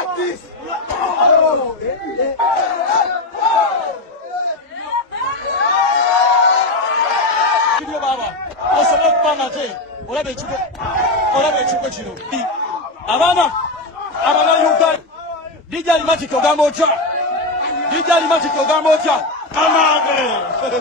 Practice. Video baba. Osama pamate. Olabe chiko chino. Abana yuka. Dija limati kogambocha. Amage.